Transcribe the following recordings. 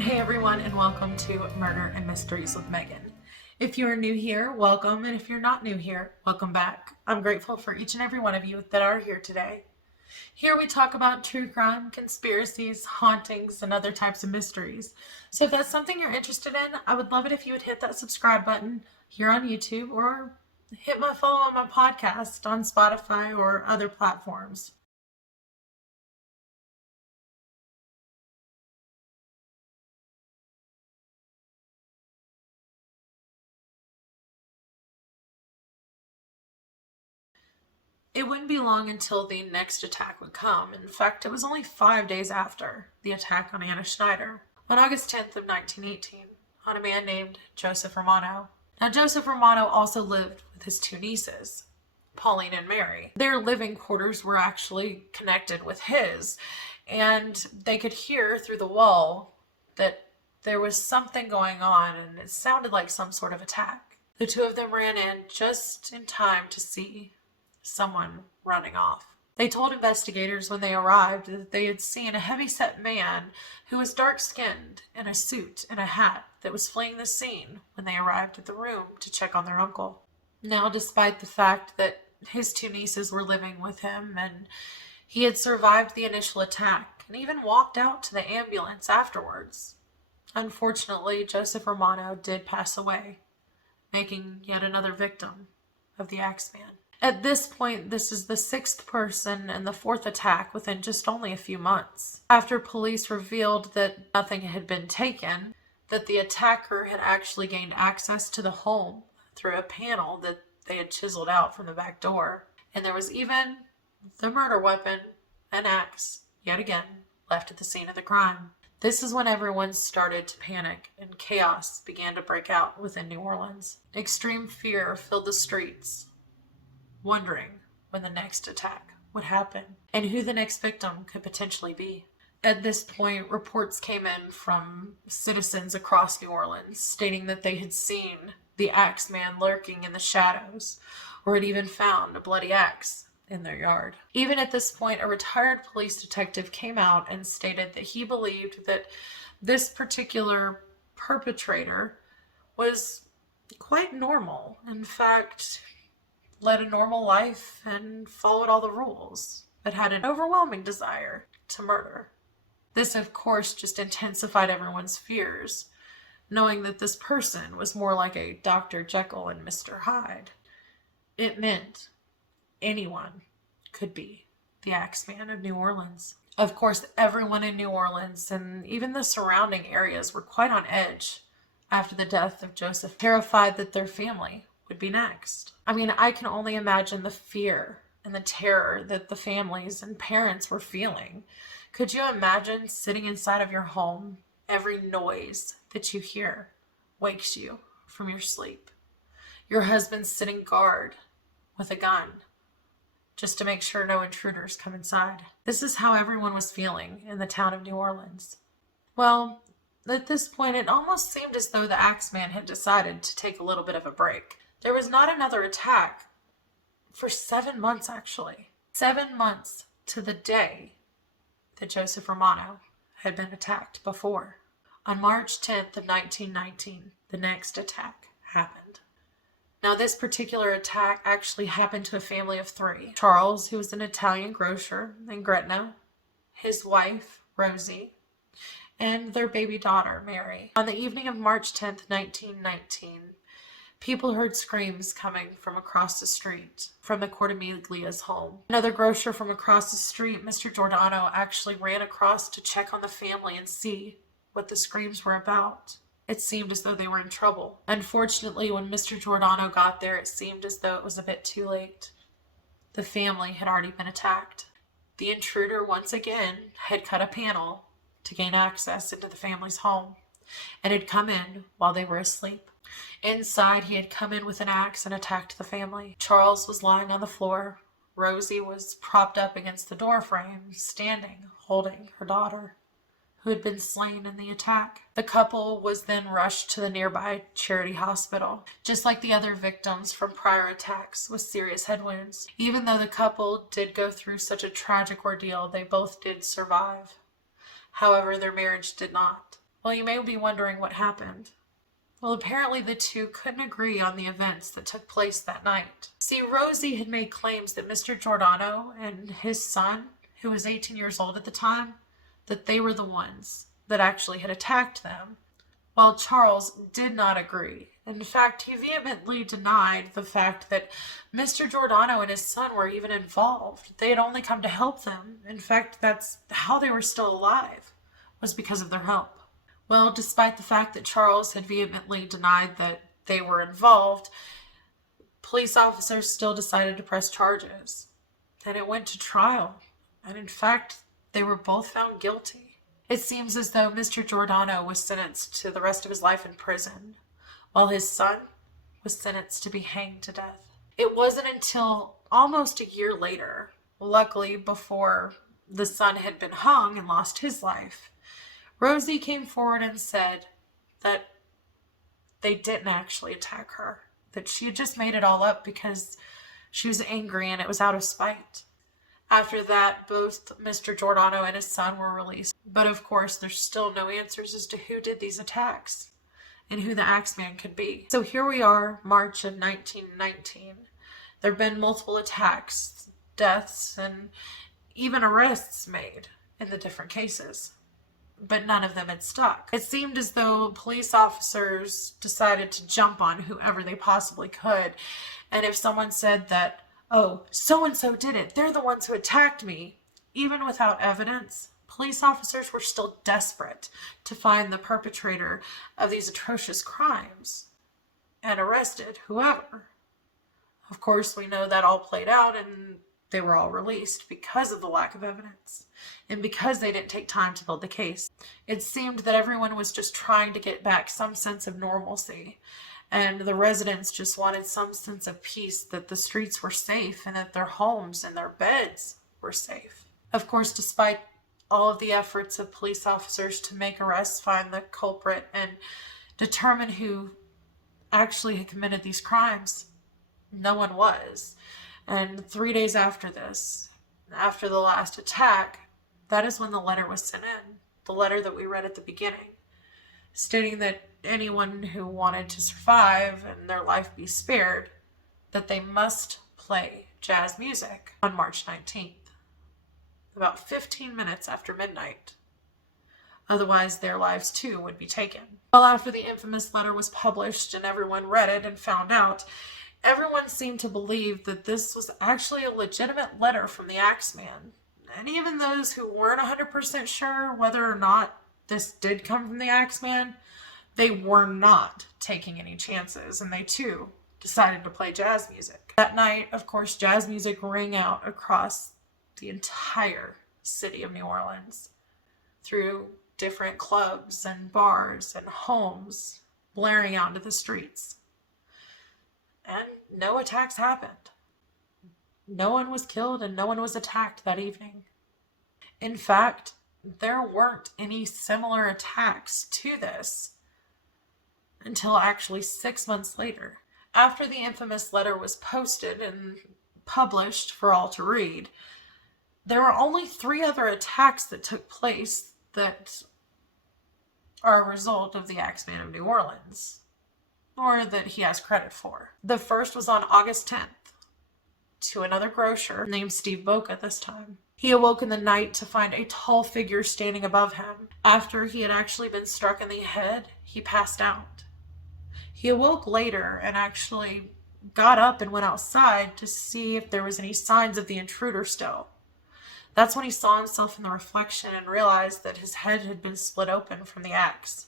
Hey everyone, and welcome to Murder and Mysteries with Megan. If you are new here, welcome, and if you're not new here, welcome back. I'm grateful for each and every one of you that are here today. Here we talk about true crime, conspiracies, hauntings, and other types of mysteries. So if that's something you're interested in, I would love it if you would hit that subscribe button here on YouTube or hit my follow on my podcast on Spotify or other platforms. It wouldn't be long until the next attack would come. In fact, it was only 5 days after the attack on Anna Schneider, on August 10th of 1918, on a man named Joseph Romano. Now, Joseph Romano also lived with his two nieces, Pauline and Mary. Their living quarters were actually connected with his, and they could hear through the wall that there was something going on, and it sounded like some sort of attack. The two of them ran in just in time to see someone running off. They told investigators when they arrived that they had seen a heavy-set man who was dark-skinned in a suit and a hat that was fleeing the scene when they arrived at the room to check on their uncle. Now, despite the fact that his two nieces were living with him and he had survived the initial attack and even walked out to the ambulance afterwards, unfortunately, Joseph Romano did pass away, making yet another victim of the Axeman. At this point, this is the sixth person and the fourth attack within just only a few months. After police revealed that nothing had been taken, that the attacker had actually gained access to the home through a panel that they had chiseled out from the back door. And there was even the murder weapon, an axe, yet again, left at the scene of the crime. This is when everyone started to panic and chaos began to break out within New Orleans. Extreme fear filled the streets, wondering when the next attack would happen and who the next victim could potentially be. At this point, reports came in from citizens across New Orleans stating that they had seen the Axeman lurking in the shadows or had even found a bloody axe in their yard. Even at this point, a retired police detective came out and stated that he believed that this particular perpetrator was quite normal. In fact, led a normal life and followed all the rules, but had an overwhelming desire to murder. This, of course, just intensified everyone's fears, knowing that this person was more like a Dr. Jekyll and Mr. Hyde. It meant anyone could be the Axeman of New Orleans. Of course, everyone in New Orleans and even the surrounding areas were quite on edge after the death of Joseph, terrified that their family would be next. I mean, I can only imagine the fear and the terror that the families and parents were feeling. Could you imagine sitting inside of your home? Every noise that you hear wakes you from your sleep. Your husband sitting guard with a gun just to make sure no intruders come inside. This is how everyone was feeling in the town of New Orleans. Well, at this point, it almost seemed as though the Axeman had decided to take a little bit of a break. There was not another attack for 7 months, actually. 7 months to the day that Joseph Romano had been attacked before. On March 10th of 1919, the next attack happened. Now, this particular attack actually happened to a family of 3. Charles, who was an Italian grocer in Gretna, his wife, Rosie, and their baby daughter, Mary. On the evening of March 10th, 1919, people heard screams coming from across the street from the Cortamiglia's home. Another grocer from across the street, Mr. Jordano, actually ran across to check on the family and see what the screams were about. It seemed as though they were in trouble. Unfortunately, when Mr. Jordano got there, it seemed as though it was a bit too late. The family had already been attacked. The intruder, once again, had cut a panel to gain access into the family's home and had come in while they were asleep. Inside, he had come in with an axe and attacked the family. Charles was lying on the floor. Rosie was propped up against the door frame, standing, holding her daughter, who had been slain in the attack. The couple was then rushed to the nearby charity hospital, just like the other victims from prior attacks with serious head wounds. Even though the couple did go through such a tragic ordeal, they both did survive. However, their marriage did not. Well, you may be wondering what happened. Well, apparently the two couldn't agree on the events that took place that night. See, Rosie had made claims that Mr. Jordano and his son, who was 18 years old at the time, that they were the ones that actually had attacked them, while Charles did not agree. In fact, he vehemently denied the fact that Mr. Jordano and his son were even involved. They had only come to help them. In fact, that's how they were still alive, was because of their help. Well, despite the fact that Charles had vehemently denied that they were involved, police officers still decided to press charges. And it went to trial. And in fact, they were both found guilty. It seems as though Mr. Jordano was sentenced to the rest of his life in prison, while his son was sentenced to be hanged to death. It wasn't until almost a year later, luckily before the son had been hung and lost his life, Rosie came forward and said that they didn't actually attack her, that she had just made it all up because she was angry and it was out of spite. After that, both Mr. Jordano and his son were released. But of course, there's still no answers as to who did these attacks and who the Axeman could be. So here we are, March of 1919. There have been multiple attacks, deaths, and even arrests made in the different cases. But none of them had stuck. It seemed as though police officers decided to jump on whoever they possibly could. And if someone said that, oh, so-and-so did it, they're the ones who attacked me, even without evidence, police officers were still desperate to find the perpetrator of these atrocious crimes and arrested whoever. Of course, we know that all played out and they were all released because of the lack of evidence and because they didn't take time to build the case. It seemed that everyone was just trying to get back some sense of normalcy, and the residents just wanted some sense of peace, that the streets were safe and that their homes and their beds were safe. Of course, despite all of the efforts of police officers to make arrests, find the culprit, and determine who actually had committed these crimes, no one was. And 3 days after this, after the last attack, that is when the letter was sent in. The letter that we read at the beginning, stating that anyone who wanted to survive and their life be spared, that they must play jazz music on March 19th, about 15 minutes after midnight. Otherwise, their lives too would be taken. Well, after the infamous letter was published and everyone read it and found out, everyone seemed to believe that this was actually a legitimate letter from the Axeman. And even those who weren't 100% sure whether or not this did come from the Axeman, they were not taking any chances, and they too decided to play jazz music. That night, of course, jazz music rang out across the entire city of New Orleans, through different clubs and bars and homes, blaring out into the streets. And no attacks happened. No one was killed and no one was attacked that evening. In fact, there weren't any similar attacks to this until actually 6 months later. After the infamous letter was posted and published for all to read, there were only 3 other attacks that took place that are a result of the Axeman of New Orleans, or that he has credit for. The first was on August 10th, to another grocer named Steve Boca this time. He awoke in the night to find a tall figure standing above him. After he had actually been struck in the head, he passed out. He awoke later and actually got up and went outside to see if there was any signs of the intruder still. That's when he saw himself in the reflection and realized that his head had been split open from the axe.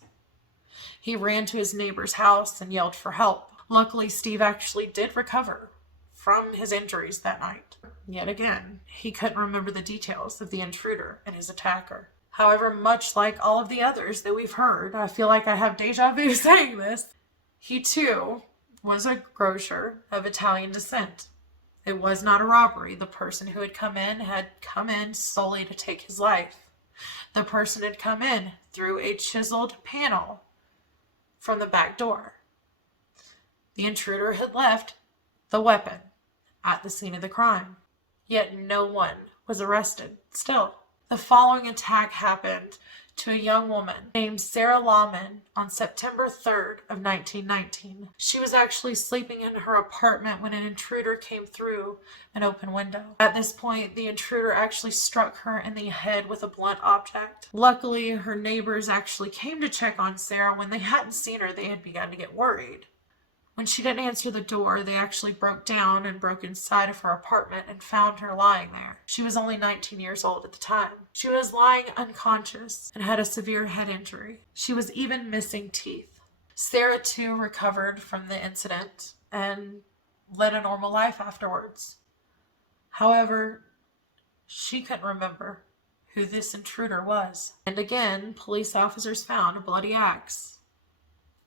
He ran to his neighbor's house and yelled for help. Luckily, Steve actually did recover from his injuries that night. Yet again, he couldn't remember the details of the intruder and his attacker. However, much like all of the others that we've heard, I feel like I have deja vu saying this, he too was a grocer of Italian descent. It was not a robbery. The person who had come in solely to take his life. The person had come in through a chiseled panel from the back door. The intruder had left the weapon at the scene of the crime. Yet no one was arrested still. The following attack happened to a young woman named Sarah Lawman on September 3rd of 1919. She was actually sleeping in her apartment when an intruder came through an open window. At this point, the intruder actually struck her in the head with a blunt object. Luckily, her neighbors actually came to check on Sarah. When they hadn't seen her, they had begun to get worried. When she didn't answer the door, they actually broke down and broke inside of her apartment and found her lying there. She was only 19 years old at the time. She was lying unconscious and had a severe head injury. She was even missing teeth. Sarah, too, recovered from the incident and led a normal life afterwards. However, she couldn't remember who this intruder was. And again, police officers found a bloody axe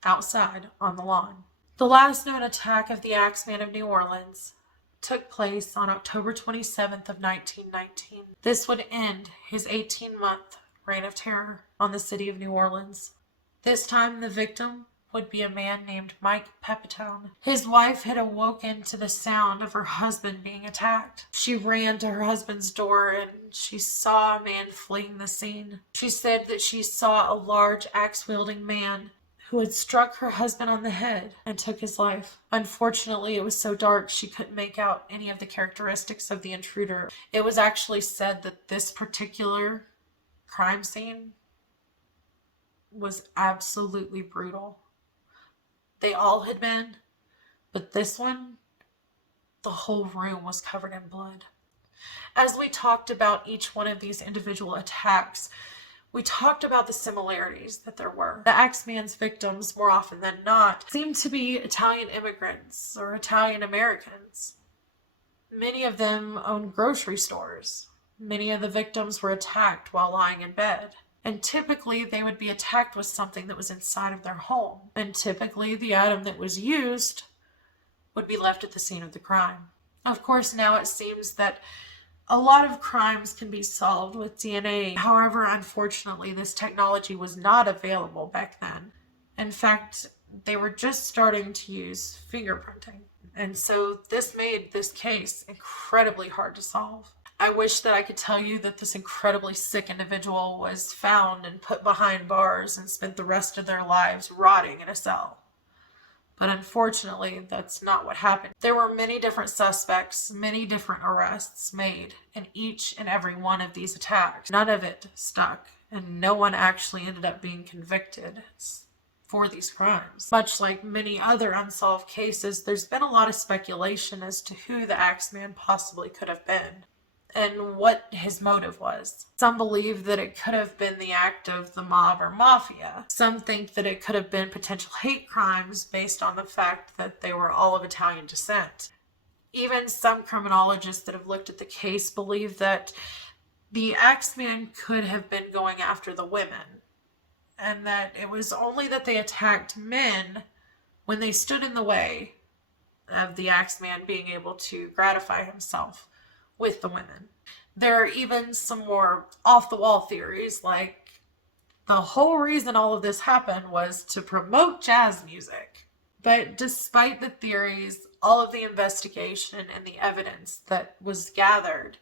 outside on the lawn. The last known attack of the Axeman of New Orleans took place on October 27th of 1919. This would end his 18-month reign of terror on the city of New Orleans. This time the victim would be a man named Mike Pepitone. His wife had awoken to the sound of her husband being attacked. She ran to her husband's door and she saw a man fleeing the scene. She said that she saw a large axe-wielding man who had struck her husband on the head and took his life. Unfortunately, it was so dark she couldn't make out any of the characteristics of the intruder. It was actually said that this particular crime scene was absolutely brutal. They all had been, but this one, the whole room was covered in blood. As we talked about each one of these individual attacks, we talked about the similarities that there were. The Axeman's victims, more often than not, seemed to be Italian immigrants or Italian Americans. Many of them owned grocery stores. Many of the victims were attacked while lying in bed. And typically they would be attacked with something that was inside of their home. And typically the item that was used would be left at the scene of the crime. Of course, now it seems that a lot of crimes can be solved with DNA. However, unfortunately, this technology was not available back then. In fact, they were just starting to use fingerprinting. And so this made this case incredibly hard to solve. I wish that I could tell you that this incredibly sick individual was found and put behind bars and spent the rest of their lives rotting in a cell. But unfortunately, that's not what happened. There were many different suspects, many different arrests made in each and every one of these attacks. None of it stuck, and no one actually ended up being convicted for these crimes. Much like many other unsolved cases, there's been a lot of speculation as to who the Axeman possibly could have been and what his motive was. Some believe that it could have been the act of the mob or mafia. Some think that it could have been potential hate crimes based on the fact that they were all of Italian descent. Even some criminologists that have looked at the case believe that the Axeman could have been going after the women, and that it was only that they attacked men when they stood in the way of the Axeman being able to gratify himself with the women. There are even some more off-the-wall theories, like the whole reason all of this happened was to promote jazz music. But despite the theories, all of the investigation and the evidence that was gathered,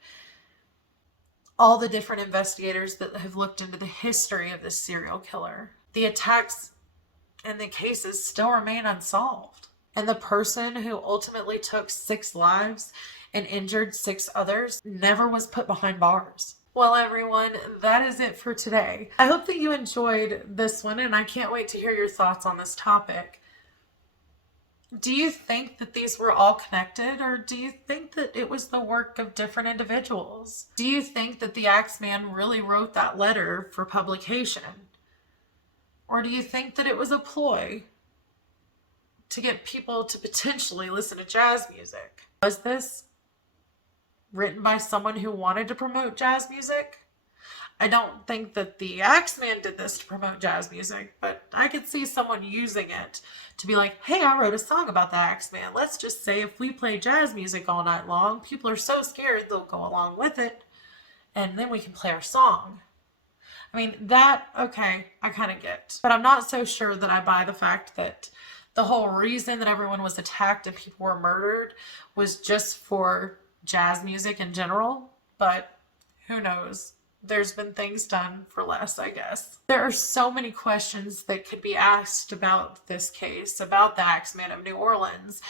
all the different investigators that have looked into the history of this serial killer, the attacks and the cases still remain unsolved. And the person who ultimately took 6 lives and injured 6 others never was put behind bars. Well, everyone, that is it for today. I hope that you enjoyed this one, and I can't wait to hear your thoughts on this topic. Do you think that these were all connected, or do you think that it was the work of different individuals? Do you think that the Axeman really wrote that letter for publication? Or do you think that it was a ploy to get people to potentially listen to jazz music? Was this written by someone who wanted to promote jazz music? I don't think that the Axeman did this to promote jazz music, but I could see someone using it to be like, hey, I wrote a song about the Axeman. Let's just say if we play jazz music all night long, people are so scared they'll go along with it, and then we can play our song. I mean, that, okay, I kind of get. But I'm not so sure that I buy the fact that the whole reason that everyone was attacked and people were murdered was just for jazz music in general, but who knows? there's been things done for less, I guess. There are so many questions that could be asked about this case, about the Axeman of New Orleans,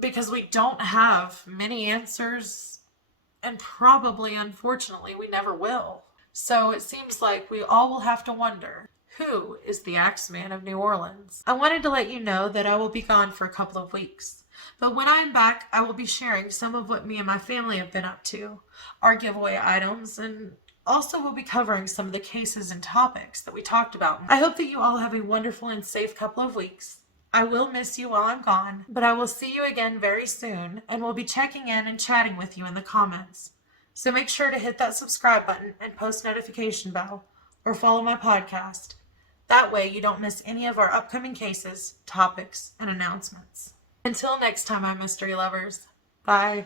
because we don't have many answers, and probably, unfortunately, we never will. So it seems like we all will have to wonder, who is the Axeman of New Orleans? I wanted to let you know that I will be gone for a couple of weeks. But when I am back, I will be sharing some of what me and my family have been up to, our giveaway items, and also we'll be covering some of the cases and topics that we talked about. I hope that you all have a wonderful and safe couple of weeks. I will miss you while I'm gone, but I will see you again very soon, and we'll be checking in and chatting with you in the comments. So make sure to hit that subscribe button and post notification bell, or follow my podcast. That way you don't miss any of our upcoming cases, topics, and announcements. Until next time, my mystery lovers. Bye.